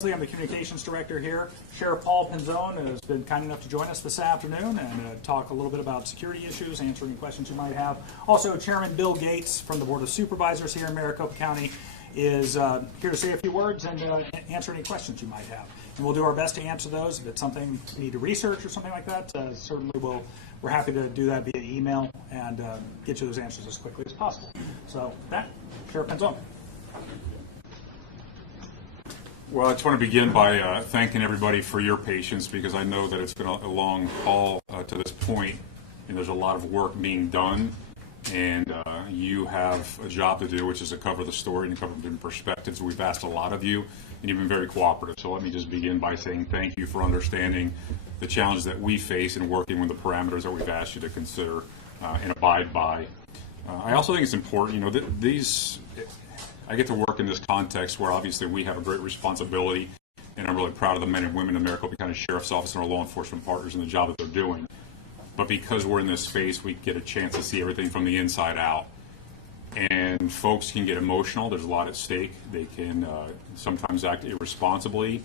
I'm the communications director here. Sheriff Paul Penzone has been kind enough to join us this afternoon and talk a little bit about security issues, answer any questions you might have. Also, Chairman Bill Gates from the Board of Supervisors here in Maricopa County is here to say a few words and answer any questions you might have. And we'll do our best to answer those. If it's something you need to research or something like that, certainly we're happy to do that via email and get you those answers as quickly as possible. So, with that, Sheriff Penzone. Well, I just want to begin by thanking everybody for your patience, because I know that it's been a long haul to this point, and there's a lot of work being done, and you have a job to do, which is to cover the story and cover different perspectives. We've asked a lot of you, and you've been very cooperative. So let me just begin by saying thank you for understanding the challenges that we face in working with the parameters that we've asked you to consider and abide by. I also think it's important, I get to work in this context where obviously we have a great responsibility, and I'm really proud of the men and women in the Maricopa County Sheriff's Office and our law enforcement partners and the job that they're doing. But because we're in this space, we get a chance to see everything from the inside out. And folks can get emotional. There's a lot at stake. They can sometimes act irresponsibly.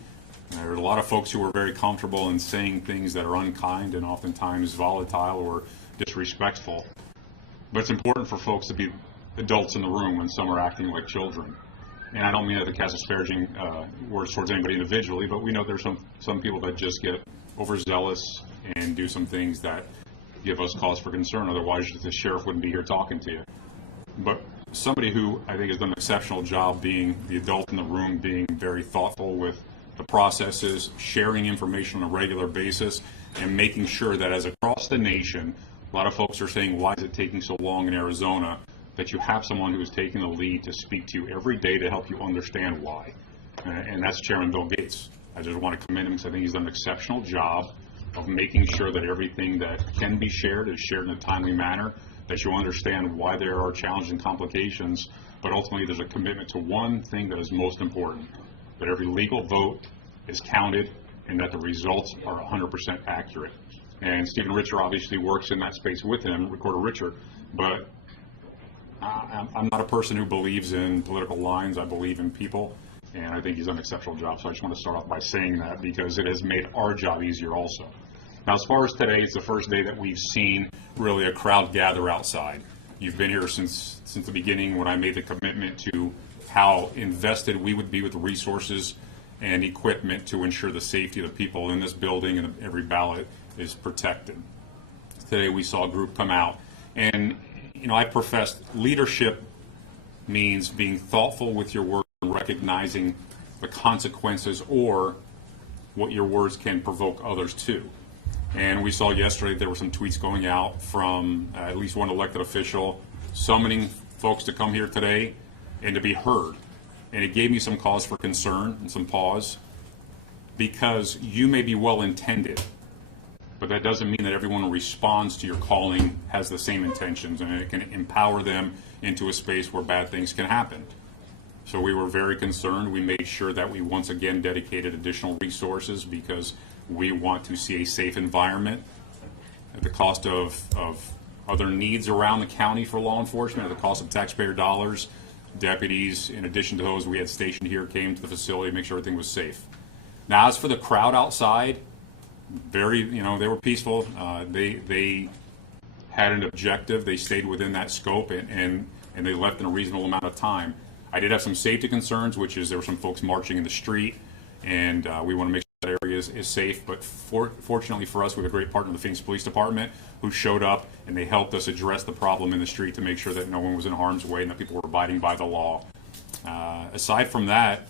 There are a lot of folks who are very comfortable in saying things that are unkind and oftentimes volatile or disrespectful. But it's important for folks to be adults in the room when some are acting like children. And I don't mean that to cast disparaging words towards anybody individually, but we know there's some people that just get overzealous and do some things that give us cause for concern. Otherwise, the sheriff wouldn't be here talking to you. But somebody who I think has done an exceptional job being the adult in the room, being very thoughtful with the processes, sharing information on a regular basis, and making sure that as across the nation, a lot of folks are saying, why is it taking so long in Arizona? That you have someone who is taking the lead to speak to you every day to help you understand why. And that's Chairman Bill Gates. I just want to commend him because I think he's done an exceptional job of making sure that everything that can be shared is shared in a timely manner, that you understand why there are challenges and complications, but ultimately there's a commitment to one thing that is most important, that every legal vote is counted and that the results are 100% accurate. And Stephen Richer obviously works in that space with him, Recorder Richer, but I'm not a person who believes in political lines. I believe in people, and I think he's done an exceptional job. So I just want to start off by saying that because it has made our job easier also. Now, as far as today, it's the first day that we've seen really a crowd gather outside. You've been here since the beginning when I made the commitment to how invested we would be with the resources and equipment to ensure the safety of the people in this building and every ballot is protected. Today we saw a group come out, and I professed leadership means being thoughtful with your words and recognizing the consequences or what your words can provoke others to. And we saw yesterday there were some tweets going out from at least one elected official summoning folks to come here today and to be heard. And it gave me some cause for concern and some pause, because you may be well intended, but that doesn't mean that everyone who responds to your calling has the same intentions, and it can empower them into a space where bad things can happen. So we were very concerned. We made sure that we once again dedicated additional resources because we want to see a safe environment at the cost of other needs around the county for law enforcement, at the cost of taxpayer dollars. Deputies, in addition to those we had stationed here, came to the facility to make sure everything was safe. Now, as for the crowd outside, they were peaceful. They had an objective. They stayed within that scope, and they left in a reasonable amount of time. I did have some safety concerns, which is there were some folks marching in the street, and we want to make sure that area is safe. But fortunately for us, we have a great partner, the Phoenix Police Department, who showed up, and they helped us address the problem in the street to make sure that no one was in harm's way and that people were abiding by the law. Aside from that,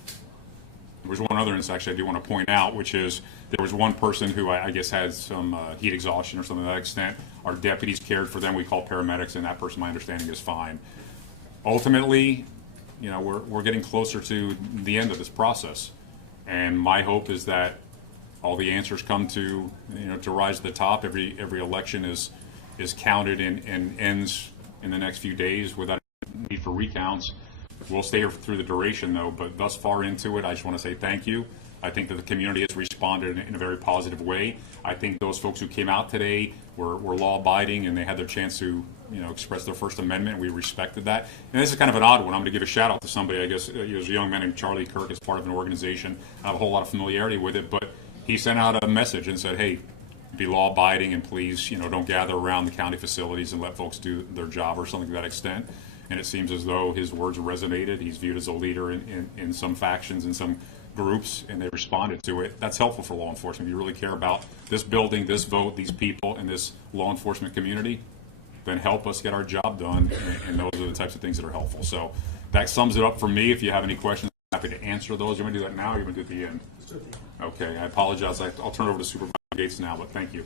there was one other instance actually I do want to point out, which is there was one person who I guess had some heat exhaustion or something to that extent. Our deputies cared for them. We called paramedics, and that person, my understanding, is fine. Ultimately, we're getting closer to the end of this process, and my hope is that all the answers come to rise to the top. Every election is counted and ends in the next few days without need for recounts. We'll stay here through the duration, though, but thus far into it, I just want to say thank you. I think that the community has responded in a very positive way. I think those folks who came out today were law-abiding, and they had their chance to expressed their First Amendment. We respected that. And this is kind of an odd one. I'm going to give a shout out to somebody. I guess there's a young man named Charlie Kirk is part of an organization. I have a whole lot of familiarity with it, but he sent out a message and said, "Hey, be law abiding and please, don't gather around the county facilities and let folks do their job," or something to that extent. And it seems as though his words resonated. He's viewed as a leader in some factions, in some groups, and they responded to it. That's helpful for law enforcement. If you really care about this building, this vote, these people, and this law enforcement community, then help us get our job done, and those are the types of things that are helpful. So that sums it up for me. If you have any questions, I'm happy to answer those. You want to do that now, or you want to do it at the end? Okay, I apologize. I'll turn it over to Supervisor Gates now, but thank you.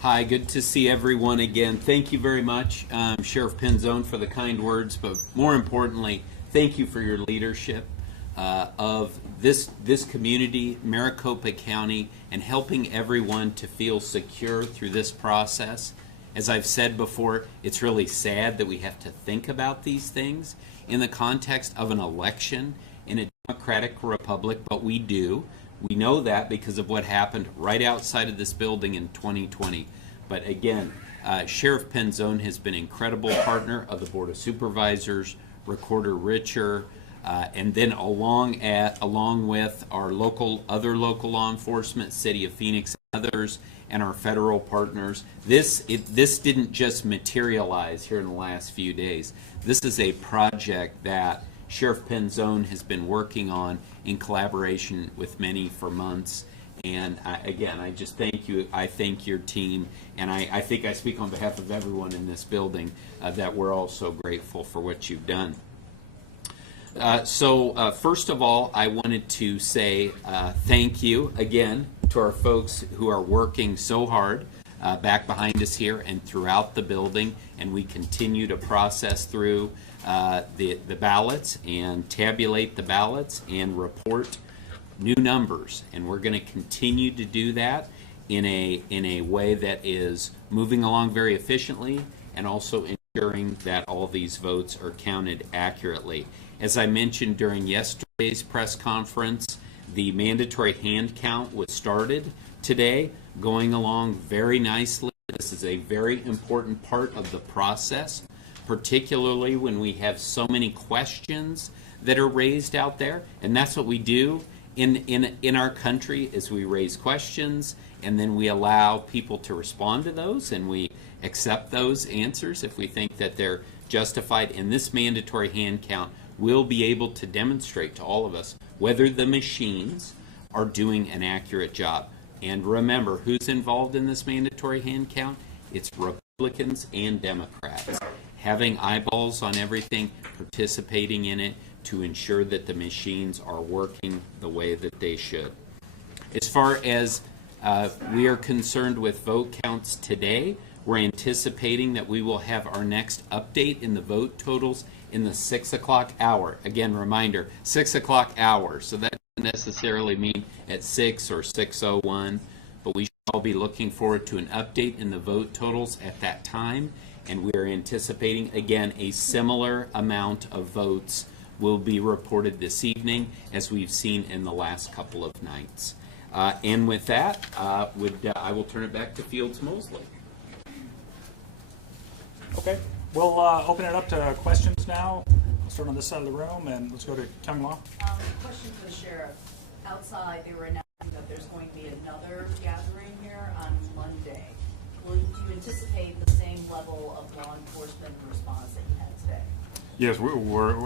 Hi, good to see everyone again. Thank you very much, Sheriff Penzone, for the kind words, but more importantly, thank you for your leadership of this community, Maricopa County, and helping everyone to feel secure through this process. As I've said before, it's really sad that we have to think about these things in the context of an election in a democratic republic, but we do. We know that because of what happened right outside of this building in 2020. But again, Sheriff Penzone has been an incredible partner of the Board of Supervisors, Recorder Richer, and then along with our other local law enforcement, City of Phoenix, and others, and our federal partners. This didn't just materialize here in the last few days. This is a project that Sheriff Penzone has been working on in collaboration with many for months. And again, I just thank you. I thank your team. And I think I speak on behalf of everyone in this building that we're all so grateful for what you've done. So first of all, I wanted to say thank you again to our folks who are working so hard back behind us here and throughout the building. And we continue to process through the ballots and tabulate the ballots and report new numbers, and we're going to continue to do that in a way that is moving along very efficiently and also ensuring that all these votes are counted accurately. As I mentioned during yesterday's press conference, the mandatory hand count was started today, going along very nicely. This is a very important part of the process, particularly when we have so many questions that are raised out there, and that's what we do in our is we raise questions and then we allow people to respond to those, and we accept those answers if we think that they're justified. And this mandatory hand count will be able to demonstrate to all of us whether the machines are doing an accurate job. And remember, who's involved in this mandatory hand count? It's Republicans and Democrats having eyeballs on everything, participating in it, to ensure that the machines are working the way that they should. As far as we are concerned with vote counts today, we're anticipating that we will have our next update in the vote totals in the 6 o'clock hour. Again, reminder, 6 o'clock hour. So that doesn't necessarily mean at 6 or 6:01, but we should all be looking forward to an update in the vote totals at that time. And we are anticipating, again, a similar amount of votes will be reported this evening, as we've seen in the last couple of nights. And with that, I will turn it back to Fields Mosley. Okay, we'll open it up to questions now. I'll start on this side of the room, and let's go to Kyung Ma. Question for the sheriff. Outside, they were announcing that there's going to be another gathering here on Monday. Will you anticipate the same level of law enforcement response that you had today? Yes,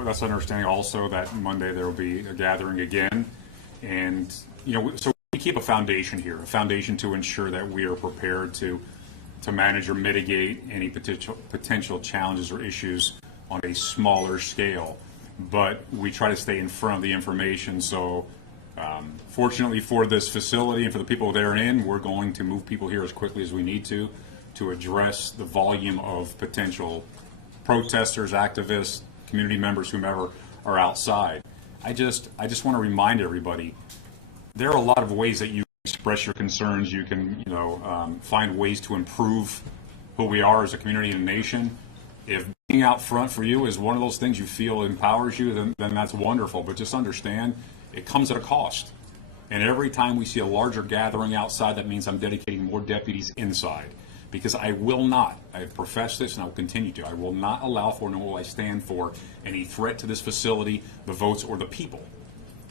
that's our understanding also that Monday there will be a gathering again. And, so we keep a foundation here, a foundation to ensure that we are prepared to manage or mitigate any potential challenges or issues on a smaller scale. But we try to stay in front of the information. So fortunately for this facility and for the people therein, we're going to move people here as quickly as we need to address the volume of potential protesters, activists, community members, whomever are outside. I just want to remind everybody, there are a lot of ways that you express your concerns. You can, find ways to improve who we are as a community and a nation. If being out front for you is one of those things you feel empowers you, then that's wonderful. But just understand, it comes at a cost. And every time we see a larger gathering outside, that means I'm dedicating more deputies inside. Because I will not, I have professed this and I will continue to, I will not allow for, nor will I stand for any threat to this facility, the votes, or the people.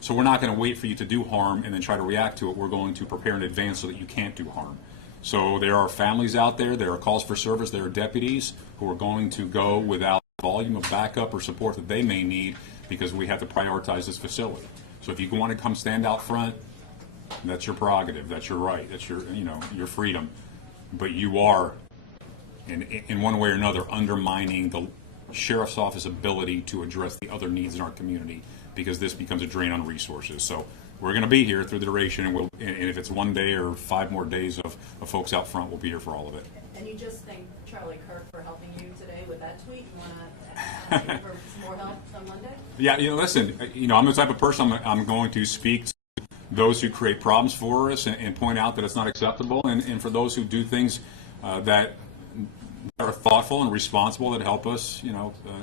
So we're not going to wait for you to do harm and then try to react to it. We're going to prepare in advance so that you can't do harm. So there are families out there, there are calls for service, there are deputies who are going to go without volume of backup or support that they may need because we have to prioritize this facility. So if you want to come stand out front, that's your prerogative, that's your right, that's your, your freedom. But you are, in one way or another, undermining the sheriff's office ability to address the other needs in our community because this becomes a drain on resources. So we're going to be here through the duration, and if it's 1 day or 5 more days of folks out front, we'll be here for all of it. And you just thanked Charlie Kirk for helping you today with that tweet. You want to ask him for some more help on Monday? Yeah, listen, I'm the type of person, I'm going to speak to those who create problems for us and point out that it's not acceptable, and for those who do things that are thoughtful and responsible that help us,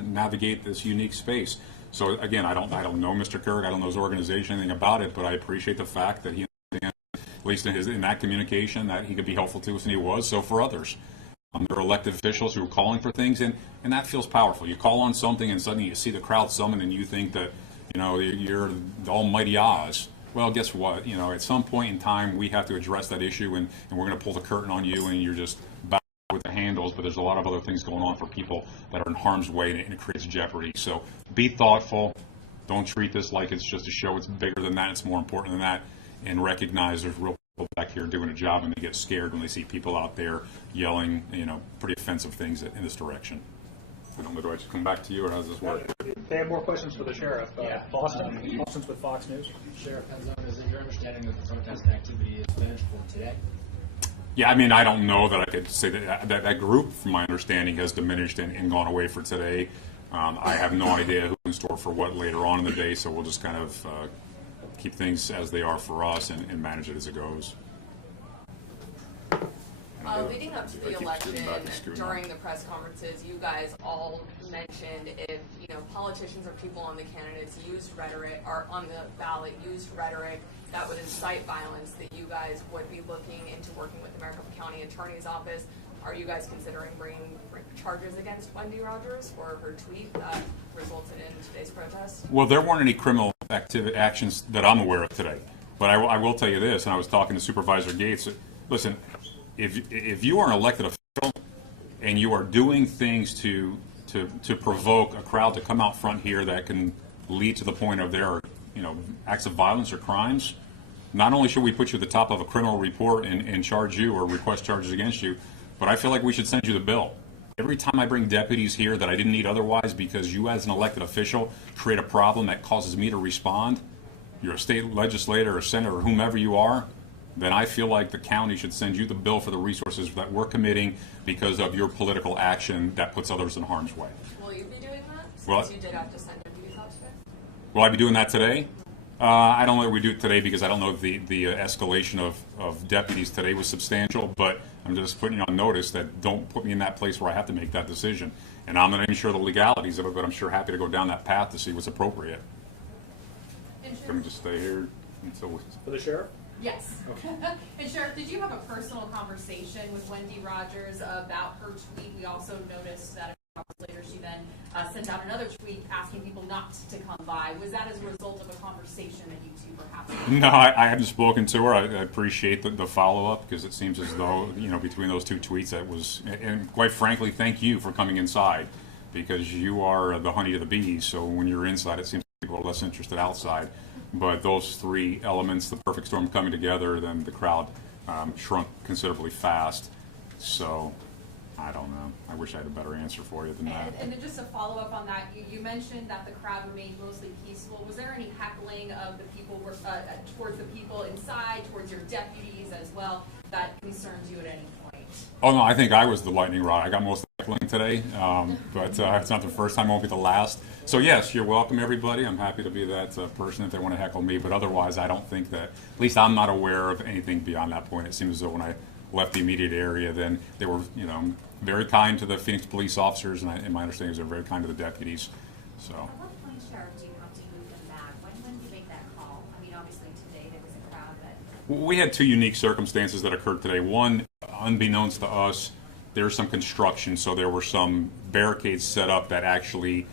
navigate this unique space. So again, I don't know Mr. Kirk, I don't know his organization, anything about it, but I appreciate the fact that he understands, at least in that communication, that he could be helpful to us, and he was. So for others, there are elected officials who are calling for things, and that feels powerful. You call on something, and suddenly you see the crowd summon, and you think that you're the almighty Oz. Well, guess what? At some point in time, we have to address that issue, and we're going to pull the curtain on you, and you're just back with the handles. But there's a lot of other things going on for people that are in harm's way, and it creates jeopardy. So be thoughtful. Don't treat this like it's just a show. It's bigger than that. It's more important than that. And recognize there's real people back here doing a job, and they get scared when they see people out there yelling, pretty offensive things in this direction. I don't know, do I just come back to you, or how does this work? They have more questions for the sheriff. Boston's with Fox News. Sheriff Penzone, is it your understanding that the protest activity is finished for today? Yeah, I don't know that I could say that group, from my understanding, has diminished and gone away for today. I have no idea who's in store for what later on in the day, so we'll just kind of keep things as they are for us and manage it as it goes. Leading up to the election, during the press conferences, you guys all mentioned if politicians or people on the candidates used rhetoric, or on the ballot used rhetoric that would incite violence, that you guys would be looking into working with the Maricopa County Attorney's Office. Are you guys considering bringing charges against Wendy Rogers for her tweet that resulted in today's protest? Well, there weren't any criminal actions that I'm aware of today, but I will tell you this, and I was talking to Supervisor Gates. Listen, if you are an elected official and you are doing things to provoke a crowd to come out front here that can lead to the point of their acts of violence or crimes, not only should we put you at the top of a criminal report and charge you or request charges against you, but I feel like we should send you the bill. Every time I bring deputies here that I didn't need otherwise because you as an elected official create a problem that causes me to respond, you're a state legislator or senator or whomever you are, then I feel like the county should send you the bill for the resources that we're committing because of your political action that puts others in harm's way. Will you be doing that, since Well, you did have to send deputies out today? Will I be doing that today? I don't know that we do it today because I don't know if the escalation of deputies today was substantial, but I'm just putting you on notice that don't put me in that place where I have to make that decision. And I'm not even sure the legalities of it, but I'm sure happy to go down that path to see what's appropriate. Can we just stay here until For the sheriff? Yes. Okay. And Sheriff, did you have a personal conversation with Wendy Rogers about her tweet? We also noticed that a few hours later she then sent out another tweet asking people not to come by. Was that as a result of a conversation that you two perhaps had? No, I haven't spoken to her. I appreciate the follow-up because it seems as though, between those two tweets that was, and quite frankly, thank you for coming inside because you are the honey to the bees. So when you're inside, it seems people are less interested outside. But those three elements, the perfect storm coming together, then the crowd shrunk considerably fast. So I don't know. I wish I had a better answer for you than that. And then just to follow up on that, you mentioned that the crowd remained mostly peaceful. Was there any heckling of the people towards the people inside, towards your deputies as well, that concerns you at any point? Oh, no, I think I was the lightning rod. I got most of the heckling today, but it's not the first time, won't be the last. So, yes, you're welcome, everybody. I'm happy to be that person if they want to heckle me, but otherwise I don't think that, at least I'm not aware of anything beyond that point. It seems as though when I left the immediate area, then they were, very kind to the Phoenix police officers, and my understanding is they're very kind to the deputies. So. At what point, Sheriff, do you have to move them back? When do you make that call? I mean, obviously today there was a crowd We had two unique circumstances that occurred today. One, unbeknownst to us, there's some construction, so there were some barricades set up that actually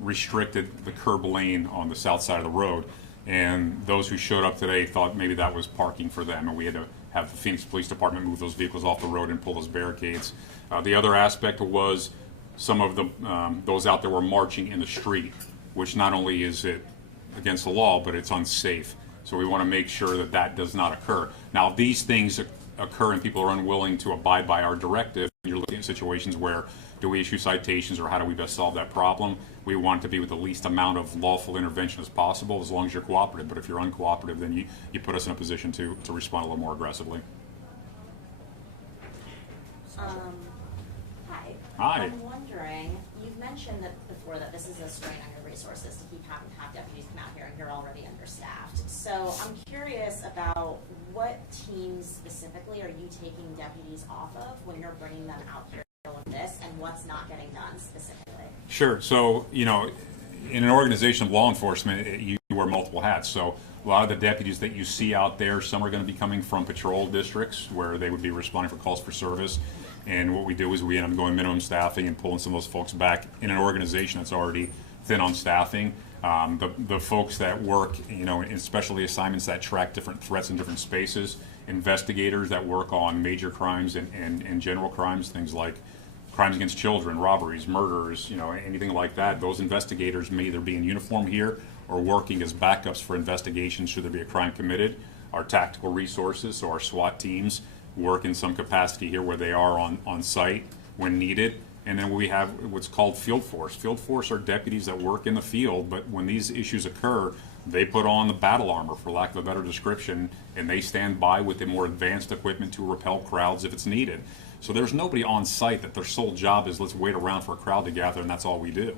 restricted the curb lane on the south side of the road. And those who showed up today thought maybe that was parking for them, and we had to have the Phoenix Police Department move those vehicles off the road and pull those barricades. The other aspect was some of the those out there were marching in the street, which not only is it against the law, but it's unsafe. So we want to make sure that that does not occur. Now, if these things occur and people are unwilling to abide by our directive, you're looking at situations where do we issue citations or how do we best solve that problem? We want it to be with the least amount of lawful intervention as possible, as long as you're cooperative. But if you're uncooperative, then you put us in a position to respond a little more aggressively. Hi. Hi. I'm wondering, you've mentioned that before that this is a strain on your resources to keep having to have deputies come out here and you're already understaffed. So I'm curious about what teams specifically are you taking deputies off of when you're bringing them out here to deal with this, and what's not getting done specifically? Sure. So, you know, in an organization of law enforcement, you wear multiple hats. So a lot of the deputies that you see out there, some are going to be coming from patrol districts where they would be responding for calls for service. And what we do is we end up going minimum staffing and pulling some of those folks back in an organization that's already thin on staffing. The folks that work, you know, in specialty assignments that track different threats in different spaces, investigators that work on major crimes and general crimes, things like crimes against children, robberies, murders, you know, anything like that. Those investigators may either be in uniform here or working as backups for investigations should there be a crime committed. Our tactical resources, so our SWAT teams, work in some capacity here where they are on site when needed. And then we have what's called field force. Field force are deputies that work in the field, but when these issues occur, they put on the battle armor, for lack of a better description, and they stand by with the more advanced equipment to repel crowds if it's needed. So there's nobody on site that their sole job is let's wait around for a crowd to gather and that's all we do.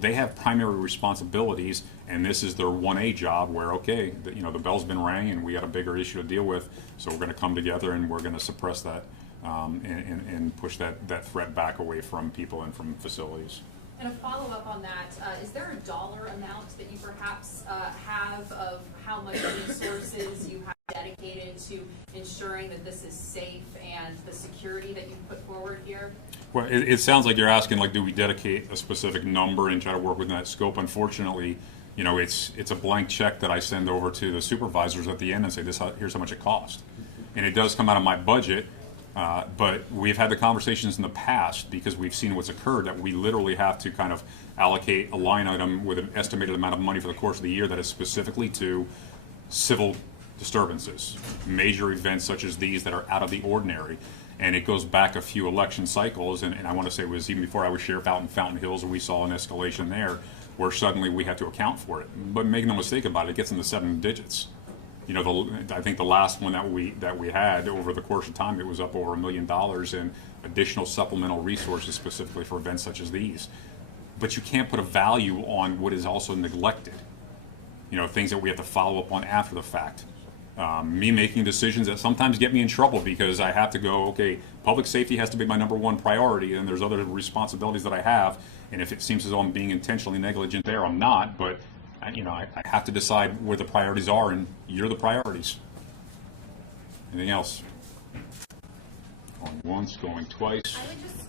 They have primary responsibilities, and this is their 1A job where, okay, you know, the bell's been rang and we got a bigger issue to deal with, so we're going to come together and we're going to suppress that and push that threat back away from people and from facilities. And a follow-up on that, is there a dollar amount that you perhaps have of how much resources you have dedicated to ensuring that this is safe and the security that you've put forward here? Well, it sounds like you're asking, like, do we dedicate a specific number and try to work within that scope? Unfortunately, you know, it's a blank check that I send over to the supervisors at the end and say, here's how much it cost. And it does come out of my budget, but we've had the conversations in the past because we've seen what's occurred that we literally have to kind of allocate a line item with an estimated amount of money for the course of the year that is specifically to civil disturbances, major events such as these that are out of the ordinary. And it goes back a few election cycles, and I want to say it was even before I was sheriff out in Fountain Hills, where we saw an escalation there where suddenly we had to account for it. But make no mistake about it, it gets in the 7 digits. You know, I think the last one that we had over the course of time, it was up over $1 million in additional supplemental resources specifically for events such as these. But you can't put a value on what is also neglected. You know, things that we have to follow up on after the fact. Me making decisions that sometimes get me in trouble because I have to go, okay, public safety has to be my #1 priority, and there's other responsibilities that I have, and if it seems as though I'm being intentionally negligent there, I'm not, but you know, I have to decide where the priorities are, and you're the priorities. Anything else? Going once, going twice. I would just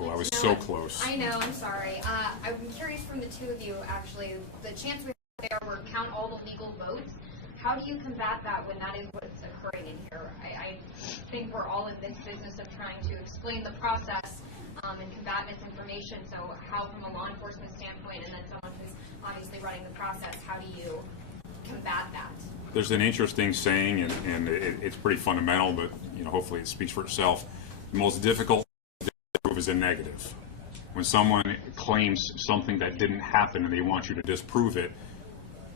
Oh, I was know so it. close. I know, I'm sorry. I'm curious from the two of you, actually, the chance we have there were count all the legal votes. How do you combat that when that is what's occurring in here? I think we're all in this business of trying to explain the process and combat misinformation. So how, from a law enforcement standpoint, and then someone who's obviously running the process, how do you combat that? There's an interesting saying, and it's pretty fundamental, but you know, hopefully it speaks for itself. The most difficult to prove is a negative. When someone claims something that didn't happen and they want you to disprove it,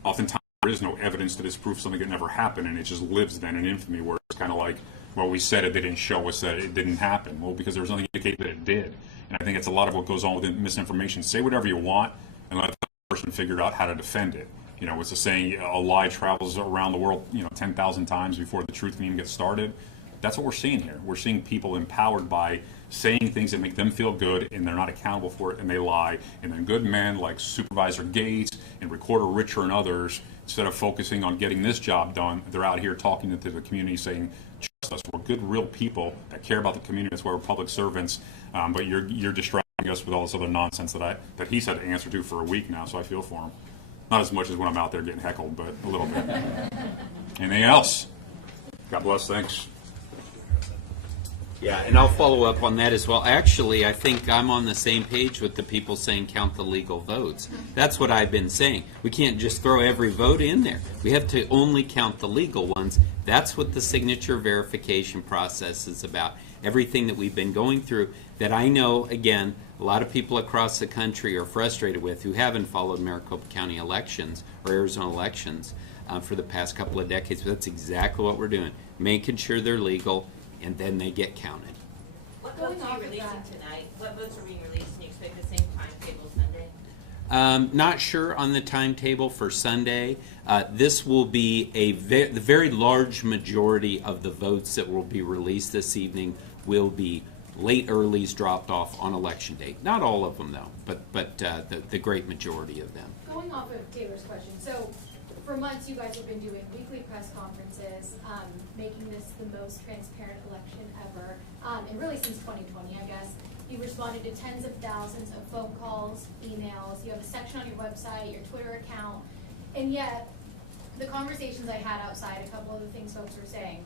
oftentimes there is no evidence to disprove something that never happened, and it just lives then in infamy, where it's kind of like, well, we said it, they didn't show us that it didn't happen. Well, because there was nothing to indicate that it did. And I think it's a lot of what goes on with misinformation. Say whatever you want and let the person figure out how to defend it. You know, it's a saying, a lie travels around the world, 10,000 times before the truth can even get started. That's what we're seeing here. We're seeing people empowered by saying things that make them feel good, and they're not accountable for it, and they lie. And then good men like Supervisor Gates and Recorder Richer and others, instead of focusing on getting this job done, they're out here talking to the community saying, trust us, we're good, real people that care about the community. That's why we're public servants. But you're distracting us with all this other nonsense that he's had to answer to for a week now, so I feel for him. Not as much as when I'm out there getting heckled, but a little bit. Anything else? God bless, thanks. Yeah, and I'll follow up on that as well. Actually, I think I'm on the same page with the people saying count the legal votes. That's what I've been saying. We can't just throw every vote in there. We have to only count the legal ones. That's what the signature verification process is about. Everything that we've been going through that I know, again, a lot of people across the country are frustrated with who haven't followed Maricopa County elections or Arizona elections for the past couple of decades. But that's exactly what we're doing, making sure they're legal, and then they get counted. What votes are you releasing tonight? What votes are being released? And you expect the same timetable Sunday? Not sure on the timetable for Sunday. This will be the very large majority of the votes that will be released this evening will be late earlies dropped off on election day. Not all of them though, but the great majority of them. Going off of Taylor's question, so for months you guys have been doing weekly press conferences, making this the most transparent election ever, and really since 2020, I guess. You've responded to tens of thousands of phone calls, emails, you have a section on your website, your Twitter account, and yet the conversations I had outside, a couple of the things folks were saying,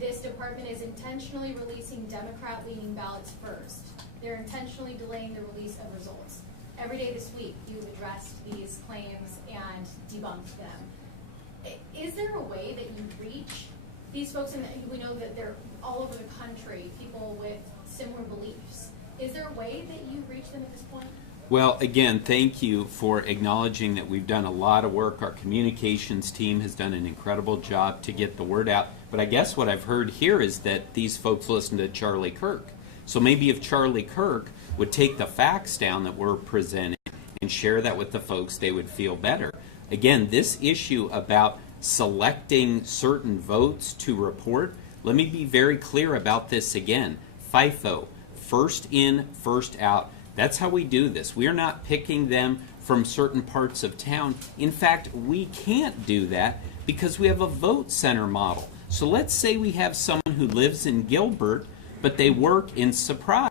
this department is intentionally releasing Democrat-leaning ballots first. They're intentionally delaying the release of results. Every day this week, you've addressed these claims and debunked them. Is there a way that you reach these folks, and we know that they're all over the country, people with similar beliefs. Is there a way that you reach them at this point? Well, again, thank you for acknowledging that we've done a lot of work. Our communications team has done an incredible job to get the word out. But I guess what I've heard here is that these folks listen to Charlie Kirk. So maybe if Charlie Kirk would take the facts down that we're presenting and share that with the folks, they would feel better. Again, this issue about selecting certain votes to report, let me be very clear about this again. FIFO, first in, first out. That's how we do this. We are not picking them from certain parts of town. In fact, we can't do that because we have a vote center model. So let's say we have someone who lives in Gilbert, but they work in Surprise.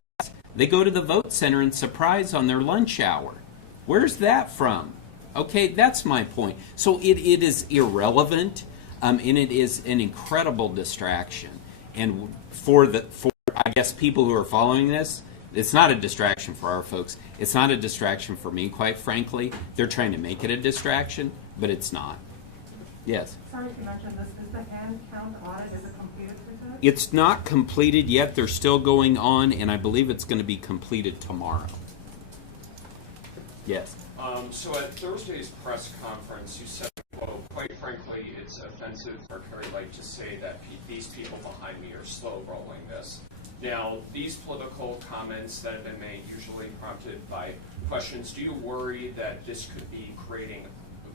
They go to the vote center in Surprise on their lunch hour. Where's that from? Okay, that's my point. So it is irrelevant, and it is an incredible distraction. And for I guess people who are following this, it's not a distraction for our folks. It's not a distraction for me, quite frankly. They're trying to make it a distraction, but it's not. Yes? Sorry to mention this. Is the hand count audit, is it completed for today? It's not completed yet. They're still going on, and I believe it's going to be completed tomorrow. Yes? So at Thursday's press conference, you said, quote, quite frankly, it's offensive for Carrie Light to say that these people behind me are slow rolling this. Now, these political comments that have been made, usually prompted by questions, do you worry that this could be creating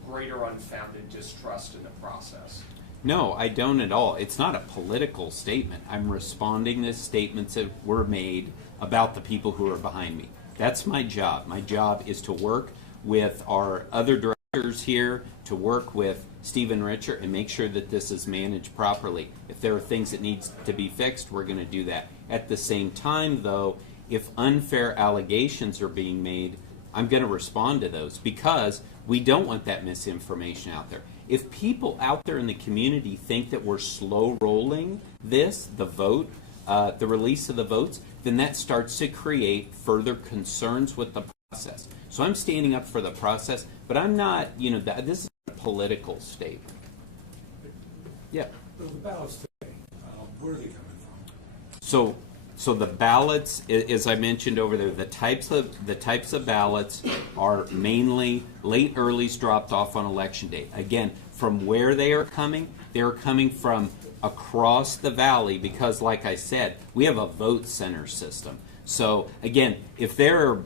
greater unfounded distrust in the process? No, I don't at all. It's not a political statement. I'm responding to statements that were made about the people who are behind me. That's my job. My job is to work with our other directors here, to work with Stephen Richer and make sure that this is managed properly. If there are things that need to be fixed, we're going to do that. At the same time, though, if unfair allegations are being made, I'm going to respond to those because we don't want that misinformation out there. If people out there in the community think that we're slow rolling this, the vote, the release of the votes, then that starts to create further concerns with the process. So I'm standing up for the process, but I'm not, this is a political statement. Yeah. The ballots today, where are they coming from? So the ballots, as I mentioned over there, the types of ballots are mainly late earlies dropped off on election day. Again, from where they are coming from across the valley because, like I said, we have a vote center system. So again, if there are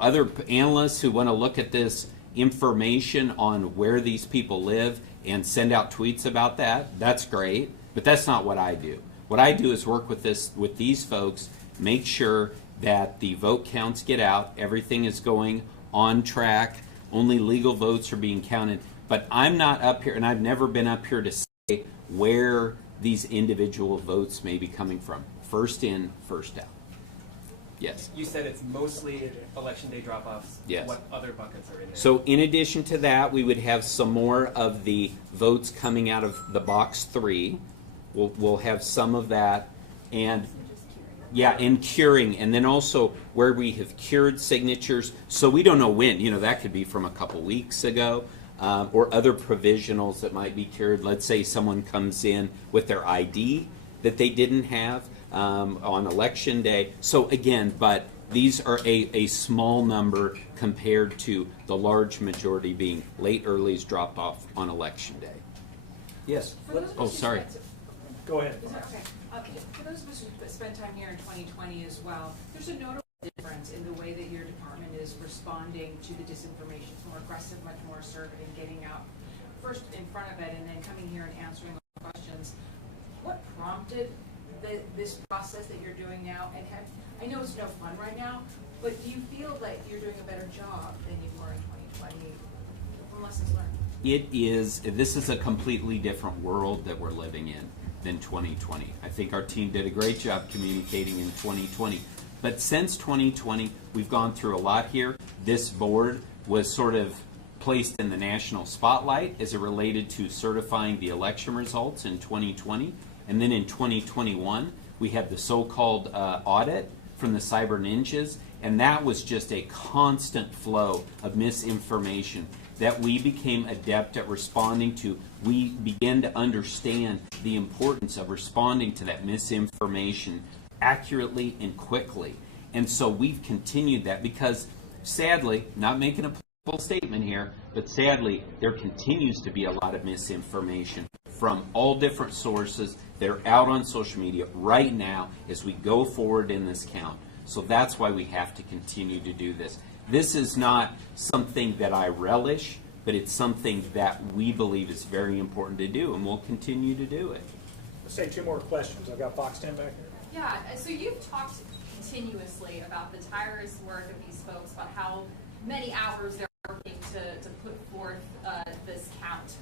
other analysts who want to look at this information on where these people live and send out tweets about that, that's great. But that's not what I do. What I do is work with these folks, make sure that the vote counts get out, everything is going on track. Only legal votes are being counted. But I'm not up here, and I've never been up here to say where these individual votes may be coming from. First in, first out. Yes. You said it's mostly election day drop-offs. Yes. What other buckets are in there? So in addition to that, we would have some more of the votes coming out of the box 3. We'll have some of that, and yeah, and curing, and then also where we have cured signatures. So we don't know when. You know, that could be from a couple weeks ago, or other provisionals that might be cured. Let's say someone comes in with their ID that they didn't have on election day. So again, but these are a small number compared to the large majority being late earlies dropped off on election day. Yes. Oh, sorry. Go ahead. Okay. For those of us who spent time here in 2020 as well, there's a notable difference in the way that your department is responding to the disinformation. It's more aggressive, much more assertive in getting out first in front of it and then coming here and answering all the questions. What prompted this process that you're doing now? And I know it's no fun right now, but do you feel that you're doing a better job than you were in 2020 from lessons learned? This is a completely different world that we're living in than 2020. I think our team did a great job communicating in 2020. But since 2020, we've gone through a lot here. This board was sort of placed in the national spotlight as it related to certifying the election results in 2020. And then in 2021, we had the so-called audit from the cyber ninjas, and that was just a constant flow of misinformation that we became adept at responding to. We began to understand the importance of responding to that misinformation accurately and quickly. And so we've continued that because, sadly, not making a political statement here, but sadly, there continues to be a lot of misinformation from all different sources that are out on social media right now as we go forward in this count. So that's why we have to continue to do this. This is not something that I relish, but it's something that we believe is very important to do, and we'll continue to do it. Let's take 2 more questions. I've got Fox 10 back here. Yeah, so you've talked continuously about the tireless work of these folks, about how many hours they're working to put forth this count.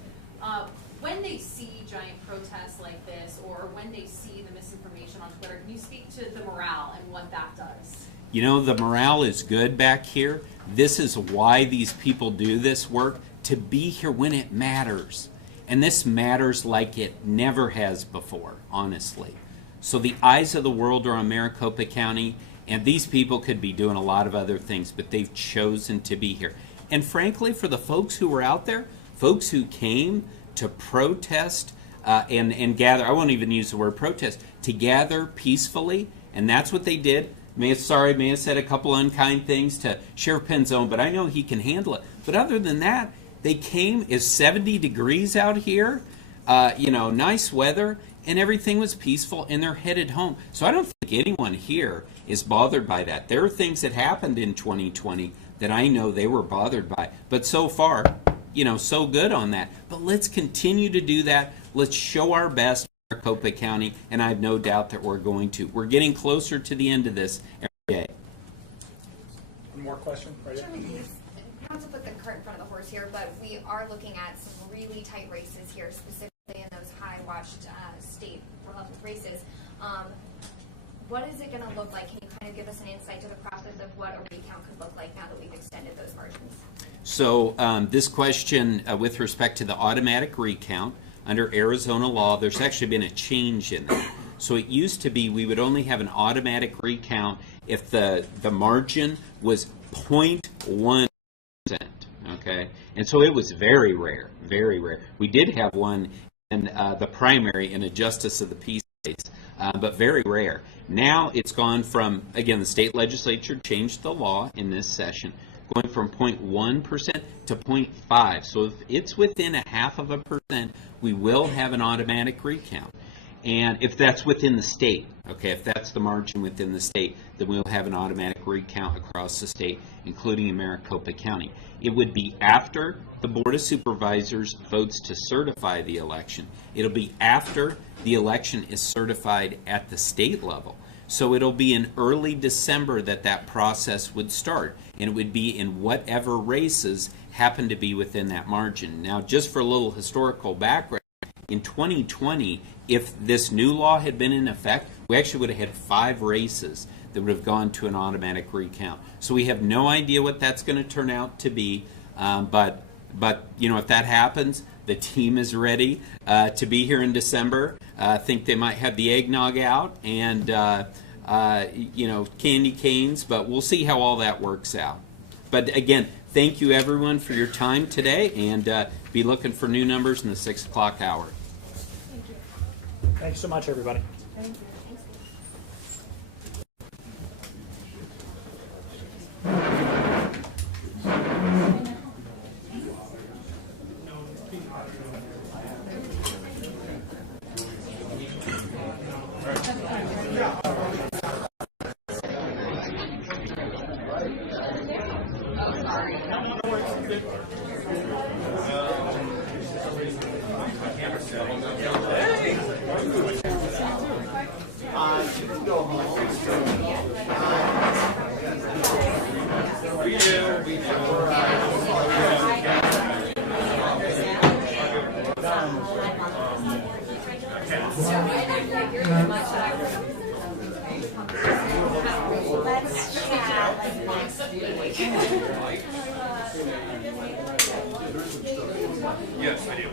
When they see giant protests like this, or when they see the misinformation on Twitter, can you speak to the morale and what that does? You know, the morale is good back here. This is why these people do this work, to be here when it matters. And this matters like it never has before, honestly. So the eyes of the world are on Maricopa County, and these people could be doing a lot of other things, but they've chosen to be here. And frankly, for the folks who were out there, folks who came to protest and gather, I won't even use the word protest, to gather peacefully, and that's what they did. May have said a couple unkind things to Sheriff Penzone, but I know he can handle it. But other than that, they came, it's 70 degrees out here, nice weather, and everything was peaceful, and they're headed home. So I don't think anyone here is bothered by that. There are things that happened in 2020 that I know they were bothered by. But so far, so good on that. But let's continue to do that. Let's show our best in Maricopa County, and I have no doubt that we're going to. We're getting closer to the end of this every day. One more question? Right here. Not to put the cart in front of the horse here, but we are looking at some really tight races here, specifically in those high-watched state level races. What is it going to look like? Can you kind of give us an insight to the process of what a recount could look like now that we've extended those margins? So this question with respect to the automatic recount, under Arizona law, there's actually been a change in that. So it used to be we would only have an automatic recount if the margin was 0.1%, okay? And so it was very rare, very rare. We did have one in the primary in a justice of the peace case, but very rare. Now it's gone from, again, the state legislature changed the law in this session, going from 0.1% to 0.5. So if it's within 0.5%, we will have an automatic recount. And if that's within the state, okay, if that's the margin within the state, then we'll have an automatic recount across the state, including in Maricopa County. It would be after the Board of Supervisors votes to certify the election. It'll be after the election is certified at the state level. So it'll be in early December that process would start, and it would be in whatever races happen to be within that margin. Now, just for a little historical background, in 2020, if this new law had been in effect, we actually would have had 5 races that would have gone to an automatic recount. So we have no idea what that's going to turn out to be, but you know, if that happens, the team is ready to be here in December. I think they might have the eggnog out and you know, candy canes, but we'll see how all that works out. But again, thank you everyone for your time today, and be looking for new numbers in the 6 o'clock hour. Thank you. Thanks so much, everybody. Thank you. Yes, I do.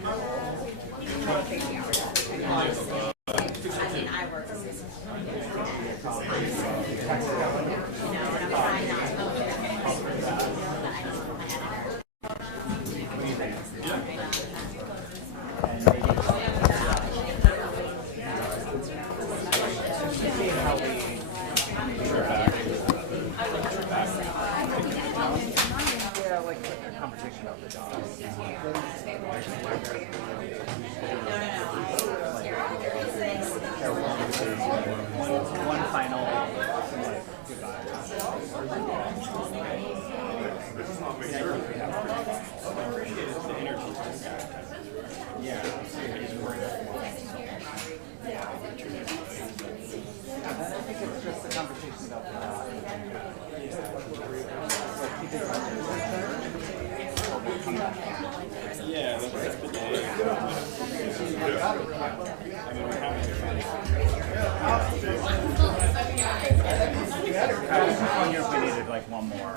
One final one more.